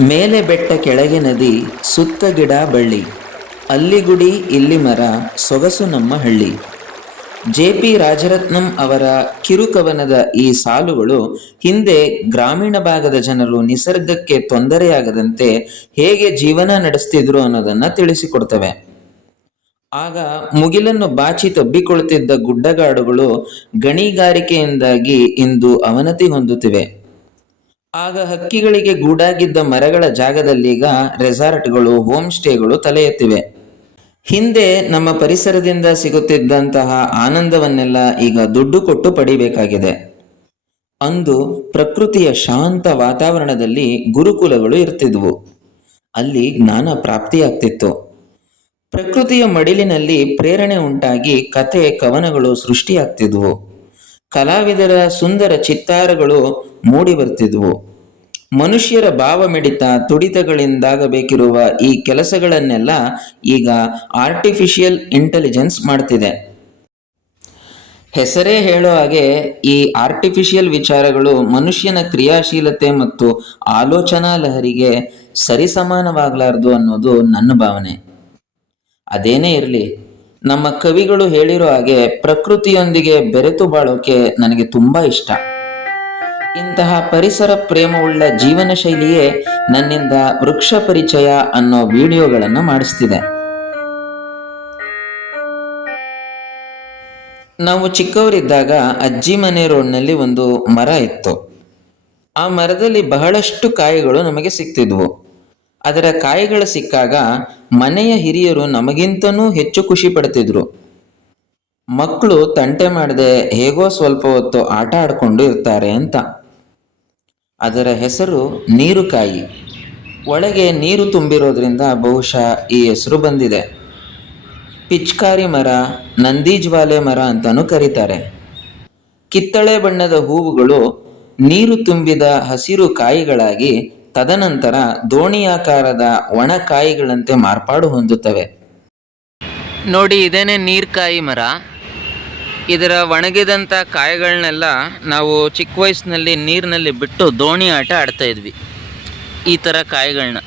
ಮೇಲೆ ಬೆಟ್ಟ ಕೆಳಗೆ ನದಿ, ಸುತ್ತ ಗಿಡ ಬಳ್ಳಿ, ಅಲ್ಲಿ ಗುಡಿ ಇಲ್ಲಿ ಮರ, ಸೊಗಸು ನಮ್ಮ ಹಳ್ಳಿ. ಜೆ.ಪಿ. ರಾಜರತ್ನಂ ಅವರ ಕಿರುಕವನದ ಈ ಸಾಲುಗಳು ಹಿಂದೆ ಗ್ರಾಮೀಣ ಭಾಗದ ಜನರು ನಿಸರ್ಗಕ್ಕೆ ತೊಂದರೆಯಾಗದಂತೆ ಹೇಗೆ ಜೀವನ ನಡೆಸ್ತಿದ್ರು ಅನ್ನೋದನ್ನ ತಿಳಿಸಿಕೊಡ್ತವೆ. ಆಗ ಮುಗಿಲನ್ನು ಬಾಚಿ ತಬ್ಬಿಕೊಳ್ಳುತ್ತಿದ್ದ ಗುಡ್ಡಗಾಡುಗಳು ಗಣಿಗಾರಿಕೆಯಿಂದಾಗಿ ಇಂದು ಅವನತಿ ಹೊಂದುತ್ತಿವೆ. ಆಗ ಹಕ್ಕಿಗಳಿಗೆ ಗೂಡಾಗಿದ್ದ ಮರಗಳ ಜಾಗದಲ್ಲೀಗ ರೆಸಾರ್ಟ್ಗಳು, ಹೋಮ್ ಸ್ಟೇಗಳು ತಲೆ ಎತ್ತಿವೆ. ಹಿಂದೆ ನಮ್ಮ ಪರಿಸರದಿಂದ ಸಿಗುತ್ತಿದ್ದಂತಹ ಆನಂದವನ್ನೆಲ್ಲ ಈಗ ದುಡ್ಡು ಕೊಟ್ಟು ಪಡಿಬೇಕಾಗಿದೆ. ಅಂದು ಪ್ರಕೃತಿಯ ಶಾಂತ ವಾತಾವರಣದಲ್ಲಿ ಗುರುಕುಲಗಳು ಇರ್ತಿದ್ವು. ಅಲ್ಲಿ ಜ್ಞಾನ ಪ್ರಾಪ್ತಿಯಾಗ್ತಿತ್ತು. ಪ್ರಕೃತಿಯ ಮಡಿಲಿನಲ್ಲಿ ಪ್ರೇರಣೆ ಉಂಟಾಗಿ ಕತೆ, ಕವನಗಳು ಸೃಷ್ಟಿಯಾಗ್ತಿದ್ವು. ಕಲಾವಿದರ ಸುಂದರ ಚಿತ್ತಾರಗಳು ಮೂಡಿ ಬರ್ತಿದ್ವು. ಮನುಷ್ಯರ ಭಾವ ಮಿಡಿತ, ತುಡಿತಗಳಿಂದಾಗಬೇಕಿರುವ ಈ ಕೆಲಸಗಳನ್ನೆಲ್ಲ ಈಗ ಆರ್ಟಿಫಿಷಿಯಲ್ ಇಂಟೆಲಿಜೆನ್ಸ್ ಮಾಡ್ತಿದೆ. ಹೆಸರೇ ಹೇಳೋ ಹಾಗೆ ಈ ಆರ್ಟಿಫಿಷಿಯಲ್ ವಿಚಾರಗಳು ಮನುಷ್ಯನ ಕ್ರಿಯಾಶೀಲತೆ ಮತ್ತು ಆಲೋಚನಾ ಲಹರಿಗೆ ಸರಿಸಮಾನವಾಗಲಾರದು ಅನ್ನೋದು ನನ್ನ ಭಾವನೆ. ಅದೇನೇ ಇರಲಿ, ನಮ್ಮ ಕವಿಗಳು ಹೇಳಿರೋ ಹಾಗೆ ಪ್ರಕೃತಿಯೊಂದಿಗೆ ಬೆರೆತು ಬಾಳೋಕೆ ನನಗೆ ತುಂಬ ಇಷ್ಟ. ಇಂತಹ ಪರಿಸರ ಪ್ರೇಮವುಳ್ಳ ಜೀವನ ಶೈಲಿಯೇ ನನ್ನಿಂದ ವೃಕ್ಷ ಪರಿಚಯ ಅನ್ನೋ ವಿಡಿಯೋಗಳನ್ನು ಮಾಡಿಸ್ತಿದೆ. ನಾವು ಚಿಕ್ಕವರಿದ್ದಾಗ ಅಜ್ಜಿ ಮನೆ ರೋಡ್ನಲ್ಲಿ ಒಂದು ಮರ ಇತ್ತು. ಆ ಮರದಲ್ಲಿ ಬಹಳಷ್ಟು ಕಾಯಿಗಳು ನಮಗೆ ಸಿಗ್ತಿದ್ವು. ಅದರ ಕಾಯಿಗಳು ಸಿಕ್ಕಾಗ ಮನೆಯ ಹಿರಿಯರು ನಮಗಿಂತನೂ ಹೆಚ್ಚು ಖುಷಿ ಪಡ್ತಿದ್ರು. ಮಕ್ಕಳು ತಂಟೆ ಮಾಡದೆ ಹೇಗೋ ಸ್ವಲ್ಪ ಹೊತ್ತು ಆಟ ಆಡ್ಕೊಂಡು ಇರ್ತಾರೆ ಅಂತ. ಅದರ ಹೆಸರು ನೀರುಕಾಯಿ. ಒಳಗೆ ನೀರು ತುಂಬಿರೋದ್ರಿಂದ ಬಹುಶಃ ಈ ಹೆಸರು ಬಂದಿದೆ. ಪಿಚ್ಕಾರಿ ಮರ, ನಂದೀಜ್ವಾಲೆ ಮರ ಅಂತಾನೂ ಕರೀತಾರೆ. ಕಿತ್ತಳೆ ಬಣ್ಣದ ಹೂವುಗಳು ನೀರು ತುಂಬಿದ ಹಸಿರು ಕಾಯಿಗಳಾಗಿ ತದನಂತರ ದೋಣಿಯಾಕಾರದ ಒಣ ಕಾಯಿಗಳಂತೆ ಮಾರ್ಪಾಡು ಹೊಂದುತ್ತವೆ. ನೋಡಿ, ಇದೇನೆ ನೀರ್ಕಾಯಿ ಮರ. ಇದರ ಒಣಗಿದಂಥ ಕಾಯಿಗಳನ್ನೆಲ್ಲ ನಾವು ಚಿಕ್ಕ ವಯಸ್ಸಿನಲ್ಲಿ ನೀರಿನಲ್ಲಿ ಬಿಟ್ಟು ದೋಣಿ ಆಟ ಆಡ್ತಾ ಇದ್ವಿ. ಈ ಥರ ಕಾಯಿಗಳನ್ನ